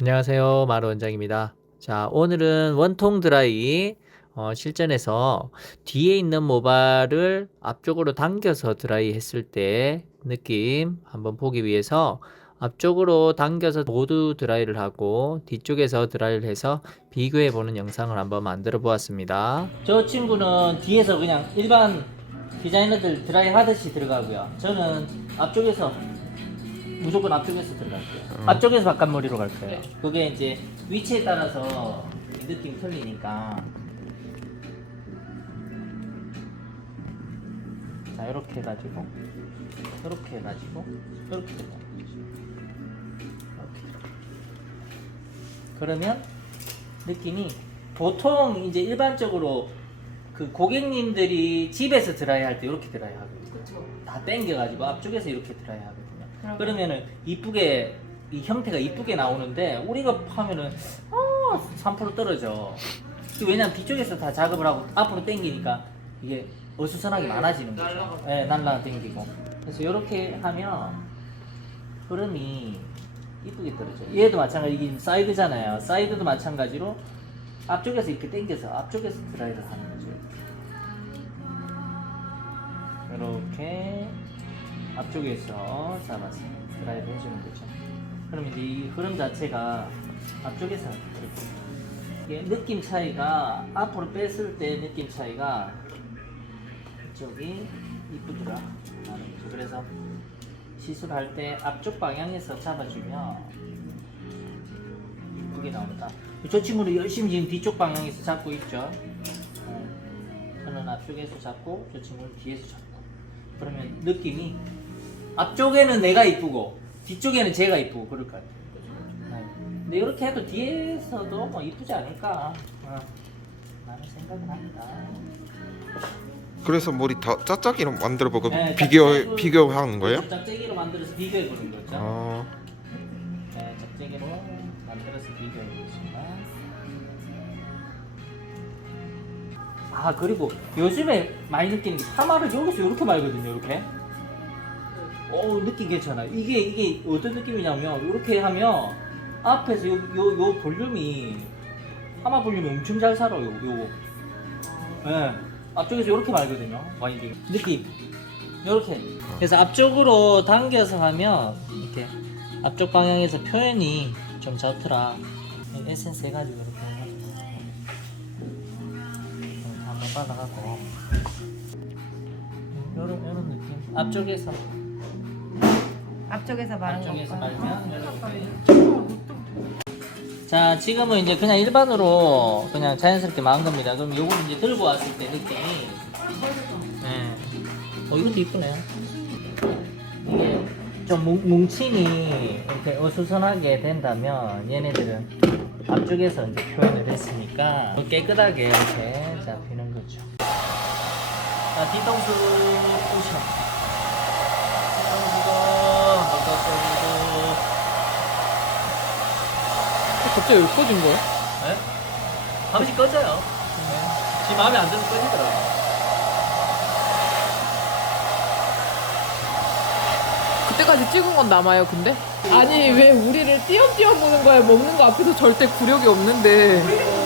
안녕하세요. 마루 원장입니다. 자, 오늘은 원통 드라이 어, 실전에서 뒤에 있는 모발을 앞쪽으로 당겨서 드라이 했을 때 느낌 한번 보기 위해서 앞쪽으로 당겨서 모두 드라이를 하고 뒤쪽에서 드라이를 해서 비교해 보는 영상을 한번 만들어 보았습니다. 저 친구는 뒤에서 그냥 일반 디자이너들 드라이 하듯이 들어가고요. 저는 앞쪽에서 무조건 앞쪽에서 들어갈게요. 앞쪽에서 바깥머리로 갈 거예요. 그게 이제 위치에 따라서 이 느낌 틀리니까. 자, 이렇게 해가지고, 이렇게 해가지고, 이렇게 들어가. 그러면 느낌이 보통 이제 일반적으로 그 고객님들이 집에서 드라이 할 때 이렇게 드라이 하거든요. 그쵸. 다 당겨가지고 앞쪽에서 이렇게 드라이 하거든요. 그러면- 그러면은 이쁘게 이 형태가 이쁘게 나오는데 우리가 하면은 어, 3% 떨어져. 왜냐면 뒤쪽에서 다 작업을 하고 앞으로 당기니까 이게 어수선하게 많아지는 거죠. 날라가. 네, 날라 당기고. 그래서 이렇게 하면 흐름이 이쁘게 떨어져. 얘도 마찬가지 이게 사이드잖아요. 사이드도 마찬가지로 앞쪽에서 이렇게 당겨서 앞쪽에서 드라이를 하는 거죠. 이렇게 앞쪽에서 잡아서 드라이브 해주는 거죠. 그럼 이제 이 흐름 자체가 앞쪽에서 이렇게 느낌 차이가 앞으로 뺐을 때 느낌 차이가 이쪽이 이쁘더라. 그래서 시술할 때 앞쪽 방향에서 잡아주면 이쁘게 나온다. 저 친구는 열심히 지금 뒤쪽 방향에서 잡고 있죠. 어, 저는 앞쪽에서 잡고 저 친구는 뒤에서 잡고. 그러면 느낌이 앞쪽에는 내가 이쁘고 뒤쪽에는 제가 이쁘고 그럴 것 같아요. 네. 근데 이렇게 해도 뒤에서도 뭐 이쁘지 않을까 어, 라는 생각은 합니다. 그래서 머리 다 짜짜기로 만들어 보고 네, 비교 짝짝이- 비교하는 거예요? 짝짝이로 만들어서 비교해 보는 거죠. 어, 네, 짝짝이로 만들어서 비교해 보겠습니다. 아 그리고 요즘에 많이 느끼는 게 파마를 여기서 이렇게 말거든요, 이렇게. 어 느낌 괜찮아요. 이게 이게 어떤 느낌이냐면 이렇게 하면 앞에서 요 요 요 볼륨이 파마 볼륨이 엄청 잘 살아요. 요. 예. 앞쪽에서 이렇게 말거든요. 와인딩 느낌. 이렇게. 그래서 앞쪽으로 당겨서 하면 이렇게 앞쪽 방향에서 표현이 좀 좋더라. 에센스 해가지고 이렇게 음, 한번 받아가고 음, 요런 요런 느낌. 앞쪽에서 앞쪽에서 말한 거. 앞쪽에서 말면 이렇게. 자 지금은 이제 그냥 일반으로 그냥 자연스럽게 막은 겁니다. 그럼 요거 이제 들고 왔을 때 느낌이 네. 어 이것도 이쁘네요. 이게 좀 뭉, 뭉침이 이렇게 어수선하게 된다면 얘네들은 앞쪽에서 이제 표현을 했으니까 깨끗하게 이렇게 잡히는 거죠. 자 뒤통수 부셔. 뒤통수도 바깥쪽으로. 갑자기 왜 꺼진 거야? 네? 잠시 꺼져요. 지 마음에 안 들면 꺼지더라고요. 그때까지 찍은 건 남아요, 근데? 아니, 왜 우리를 띄엄띄엄 보는 거야? 먹는 거 앞에서 절대 굴욕이 없는데.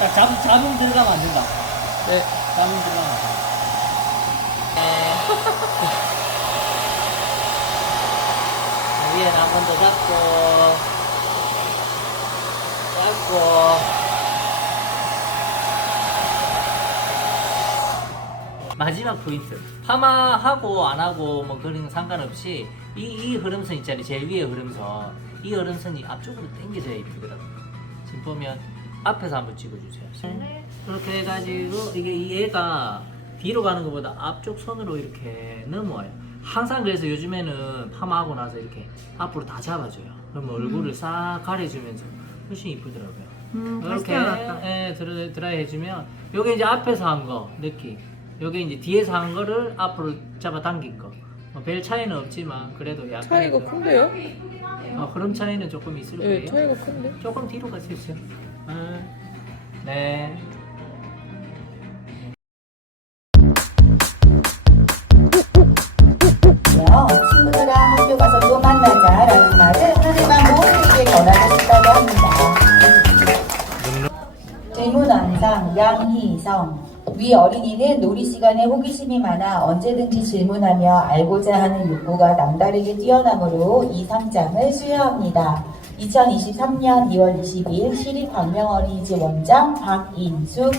자, 잠, 잠은 들어가면 안 된다. 네. 잠은 들어가면 안 된다. 네. 위에는 한번 더 잡고, 잡고. 마지막 포인트. 파마하고 안 하고 뭐 그런 거 상관없이 이, 이 흐름선 있잖아요. 제일 위에 흐름선. 이 흐름선이 앞쪽으로 당겨져야 이쁘거든. 지금 보면 앞에서 한번 찍어주세요. 이렇게 해가지고 이게 이 얘가 뒤로 가는 것보다 앞쪽 손으로 이렇게 넘어와요. 항상 그래서 요즘에는 파마하고 나서 이렇게 앞으로 다 잡아줘요. 그러면 얼굴을 싹 가려주면서 훨씬 이쁘더라고요. 음, 이렇게 예, 드라- 드라이 해주면 요게 이제 앞에서 한 거 느낌 요게 이제 뒤에서 한 거를 앞으로 잡아 당긴 거. 뭐별 차이는 없지만 그래도 약간 차이가 그- 큰데요? 어, 흐름 차이는 조금 있을 네, 거예요. 차이가 큰데? 조금 뒤로 있어요. 음, 네. 양희성 위 어린이는 놀이 시간에 호기심이 많아 언제든지 질문하며 알고자 하는 욕구가 남다르게 뛰어나므로 이 상장을 수여합니다. 2023년 2월 20일 시립 광명어린이집 원장 박인숙